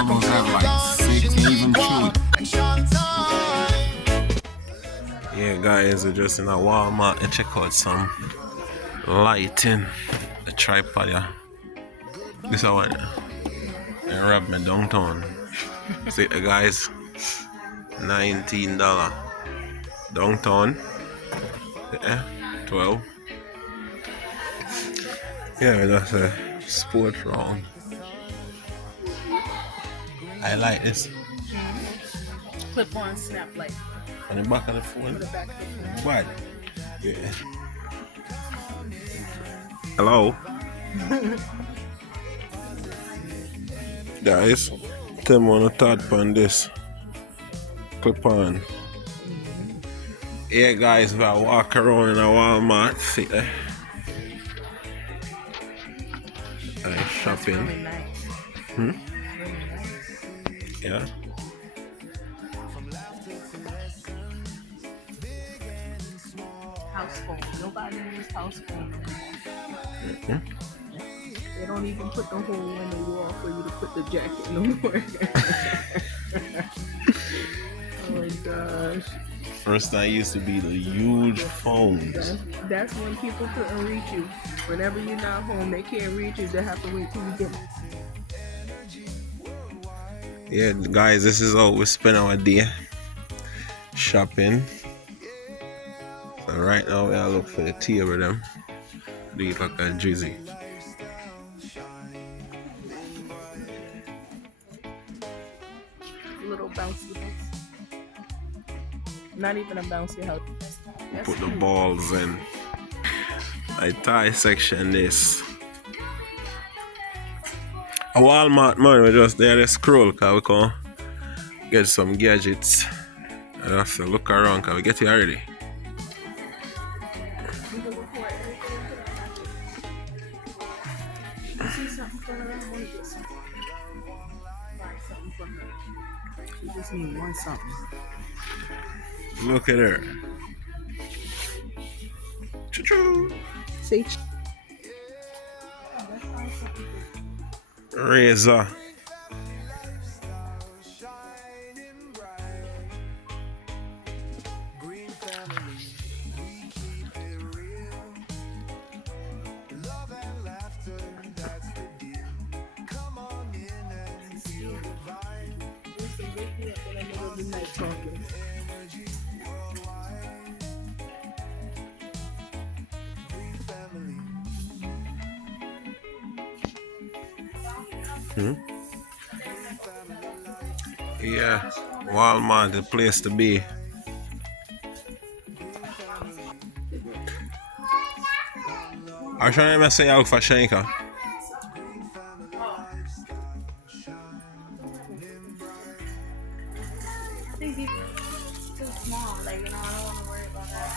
McDonald's have like 6 even chewy. Yeah, guys, we're just in a Walmart and check out some lighting. A tripod, yeah. This is one. They robbed me downtown. See the guys, $19 downtown. Yeah, 12. Yeah, that's a sports round. I like this. Clip on snap light. On the back of the phone. What? Yeah. Hello. Guys, tell me on the thought on this. Clip on. Yeah, guys, if I walk around in a Walmart, see there. I'm shopping. Really nice. Hmm? Really nice. Yeah. House phone. Nobody uses house phone. They don't even put the hole in the wall for you to put the jacket no more. Oh my gosh. First I used to be the huge phones. That's when people couldn't reach you. Whenever you're not home, they can't reach you. They have to wait till you get. Yeah, guys, this is how we spend our day shopping. So right now we are look for the table them. Do it like a drizzy. Little bouncy house. Not even a bouncy house. That's Put the cute. balls in. I tie section this. A Walmart man, we just there to scroll cause we can get some gadgets. I have to look around cause we get here already. You see something from around? Want to get something? Buy something from her. You just need one something. Look at her. Choo-choo. See? Razor. Yeah, Walmart, the place to be. I'm trying to say out for Shanka. I think these are too small. Like, you know, I don't want to worry about that.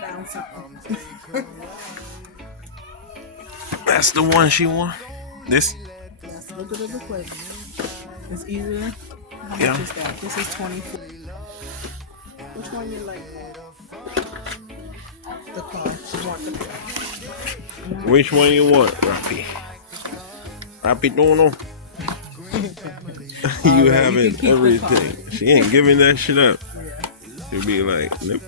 Found something. That's the one she want. This? Yes, look at it look like. It's easier. How Yeah. much is that? This is 24. Which one you like? The car. You want the car. Which one you want, Rappy? Rappy don't know. You Alright, having you can keep the everything. She ain't giving that shit up. Yeah. She'll be like, nope.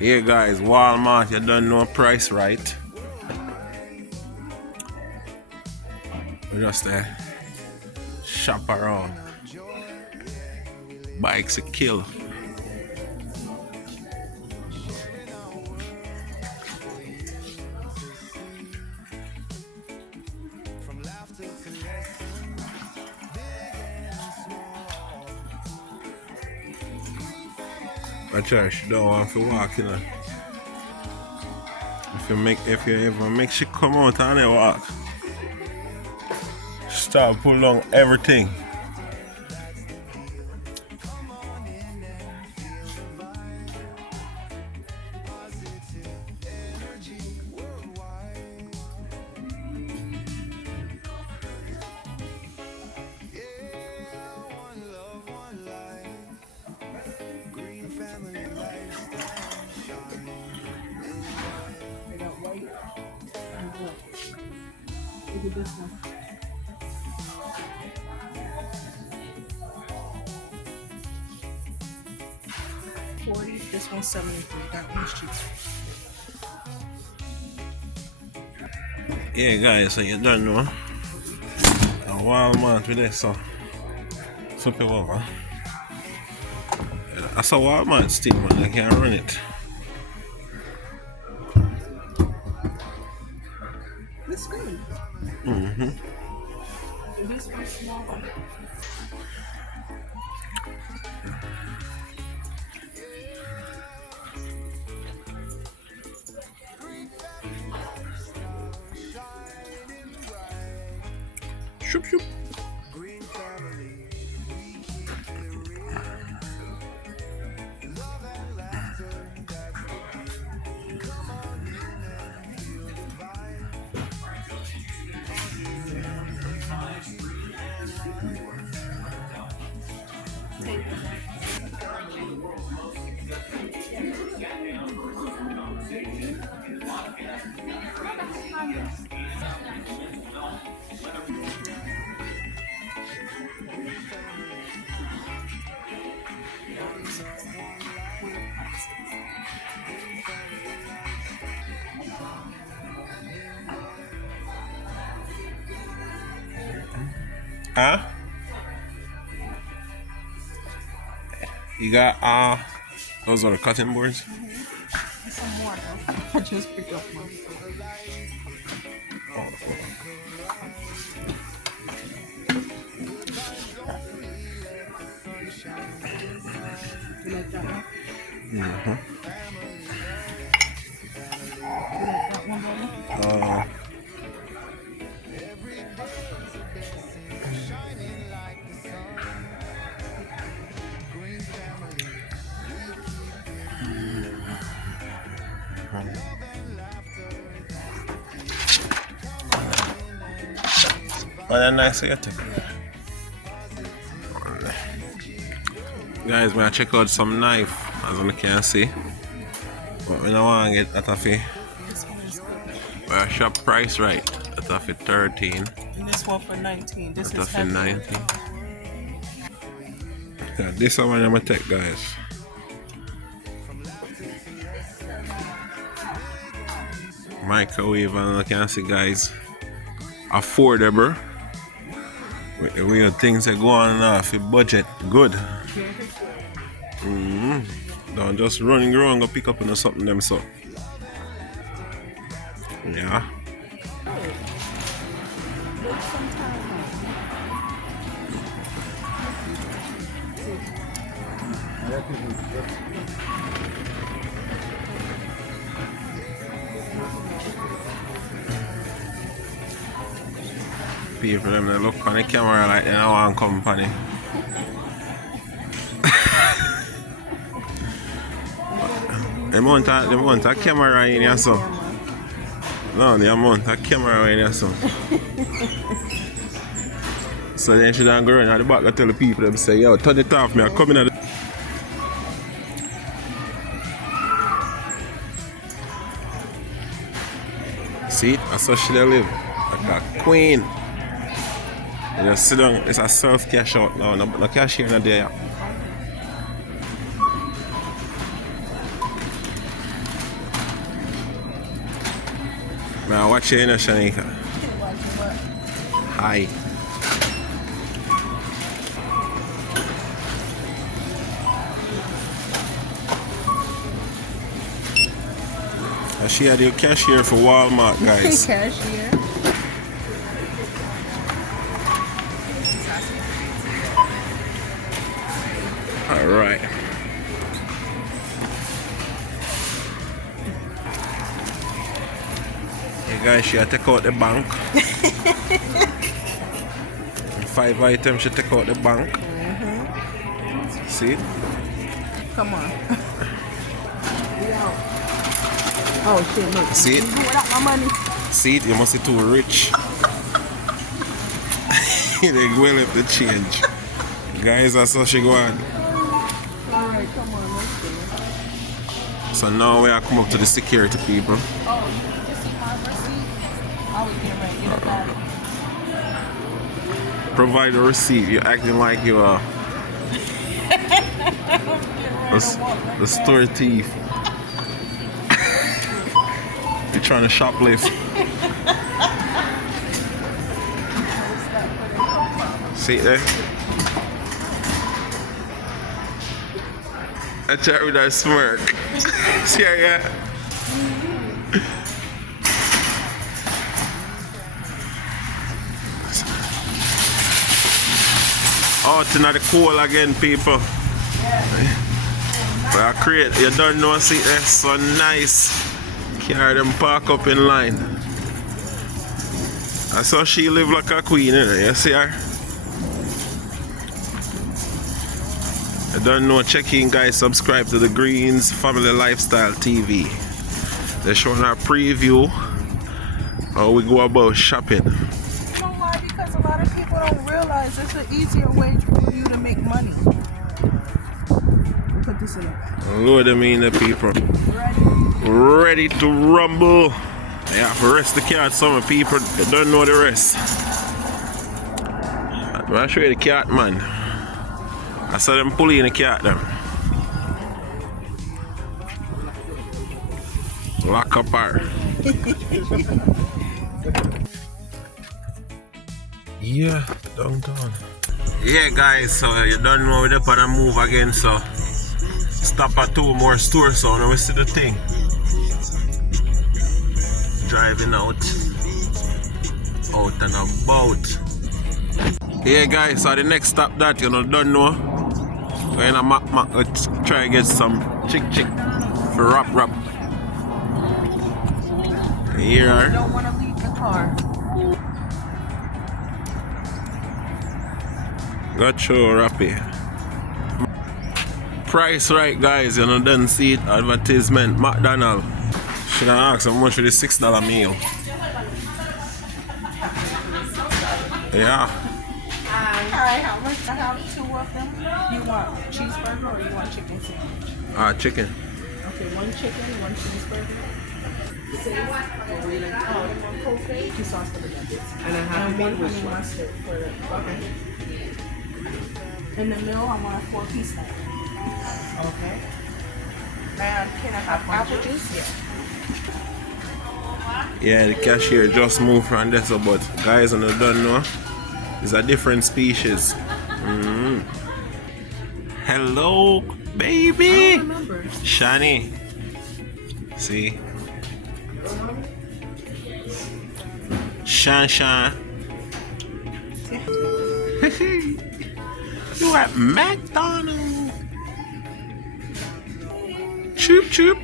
Yeah, guys, Walmart, you don't know price right. We just shop around. Bikes a kill. But yeah, she don't want to walk, you know. If you ever make she come out and they walk, start pull down everything. Look at this one. 40. This one's 73. That one's cheap. Yeah, guys, so you don't know. A Walmart with this, so flip it over. That's a Walmart stick, man. I can't run it. It's good. This one's small. Shoop, shoop. Huh? You got those are the cutting boards. Some more. I just picked up one. You like that one? You like that one, Bammy? Oh, that's nice, I think. Guys, when I check out some knife, as you can see. But when I want to get that of it, This one is good. well, shop price right. That of it 13. And this one for 19. This That is of it heavy. 19. Yeah, this is one I'm gonna take, guys. Microwave, and you can see, guys, affordable. With the weird things that go on and off, your budget good. Don't just run around go pick up on something them so. Yeah. Look sometime. People them they look on the camera like they don't want company. The amount of camera in here so. No, the amount of camera in here so. So then she don't go around at the back and tell the people them say, yo, turn it off, me, I'm coming at the see, that's how she live. Like a queen. You just sit down, it's a self cash out now, no cash here in there. Man, watch you in there, Shanika. Hi. She had your cashier for Walmart, guys. Cashier. Alright. Hey guys, she had to take out the bank. 5 items she take out the bank. See? Come on. Oh shit, look. See it? You without my money. See it? You must be too rich. They will have the change. Guys, that's how she go on. Alright, come on, let's go. So now we are come up to the security people. Oh, you just see my receipt? I was getting ready to get a bag. Provide a receipt. You're acting like you're the store thief. You're trying to shoplift. See there? I chat with that smirk. See how yeah? Out in the cold again, people. But I create, you don't know, see that's so nice. Carry them park up in line. I saw she live like a queen, you see her? I don't know, check in guys, subscribe to the Greens Family Lifestyle TV. They're showing our preview how we go about shopping. You know why? Because a lot of people don't realize it's an easier way for you to make money. Put this in there. Load them in the people. Ready to rumble. Yeah, for rest the cat, some people they don't know the rest. I'll show you the cat, man. I saw them pulling the cat them. Lock up her. Yeah, downtown. Yeah guys, so you don't know we're up on a move again, so stop at 2 more stores, so now we see the thing. Driving out and about. Yeah guys, so the next stop that you know don't know. We're gonna try to get some chick for wrap. Here You don't want to leave the car. got show wrappy. Price right guys, you know don't see it advertisement. McDonald's. Should I ask how much for the $6 meal? Yeah. Hi, how much? I have 2 of them. You want cheeseburger or you want chicken sandwich? Chicken. Okay, 1 chicken, 1 cheeseburger. Two sauce for the nuggets. And I have one honey mustard for the okay. In the middle, I want a 4-piece nugget. Okay. And can I have apple juice? Yeah, the cashier just moved from this, but guys on the don't know, it's a different species. Hello, baby. I don't remember. Shani. See? Shan. You at McDonald's. Choop.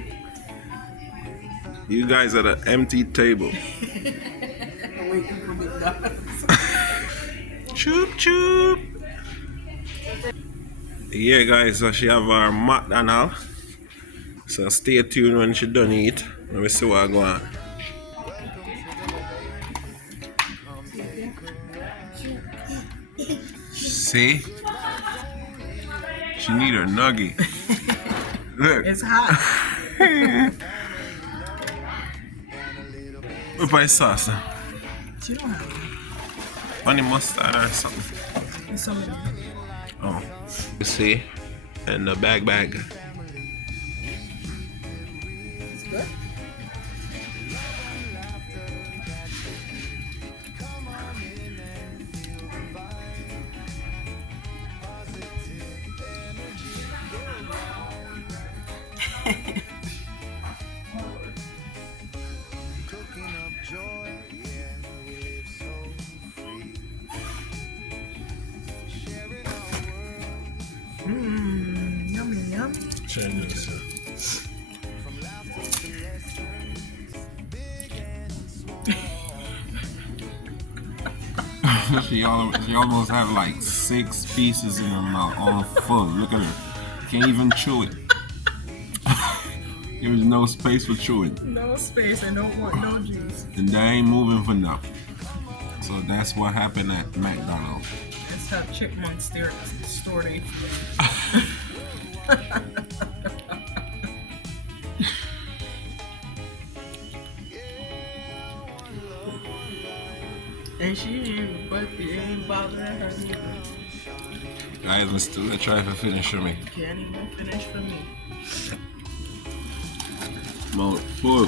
You guys at an empty table. I'm waiting for McDonald's. Choop. Yeah guys, so she have her McDonald's. So stay tuned when she done eat. Let me see what go on. See? She need her nugget. Look. It's hot. What by sauce? You don't have Funny mustard or something. it. Some of them. Oh. You see? And the bag. It's good. Yum. Change this. She almost have like 6 pieces in her mouth, all full. Look at her. Can't even chew it. There's no space for chewing. No space and don't want no juice. And they ain't moving for nothing. So that's what happened at McDonald's. It's how chipmunks store their food. And but it ain't bothering her neither. Guys, I'm still gonna try to finish for me. Can't even finish for me. Mouth full.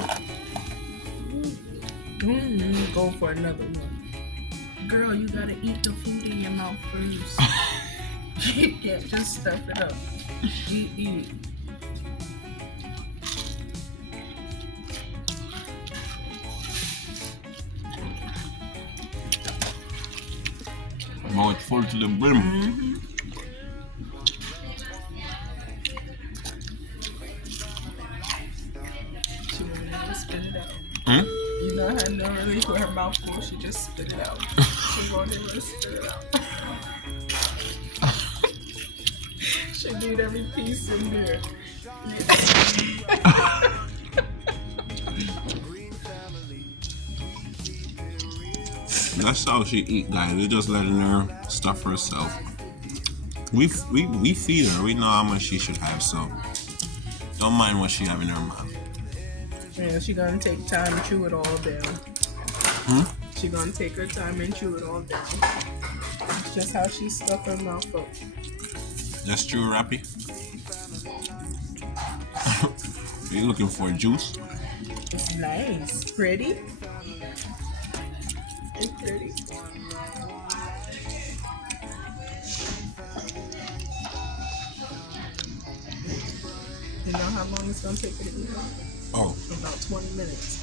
Go for another one. Girl, you gotta eat the food in your mouth first. You can't just stuff it up. Eat. Mouth full to the brim. Mm-hmm. She won't even spit it out. Hmm? You know how normally with her mouth full, she just spit it out. She won't even spit it out. She need every piece in there. That's how she eat, guys. We're just letting her stuff herself. We feed her. We know how much she should have, so don't mind what she have in her mouth. Yeah, she gonna take time to chew it all down. She gonna take her time and chew it all down. It's just how she stuff her mouth up. That's true, Rappy. Are you looking for juice? It's nice. Pretty. It's pretty. You know how long it's gonna take her to eat it? Oh, About 20 minutes.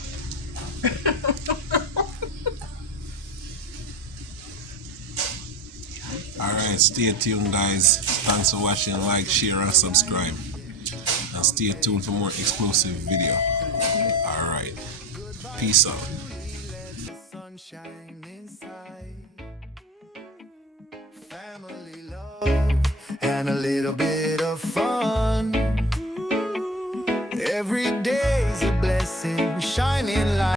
alright. Stay tuned, guys. Thanks for watching. Like, share, and subscribe. And stay tuned for more exclusive video. Alright. Peace out. Sunshine inside, family love, and a little bit of fun. Every day's a blessing, shining light.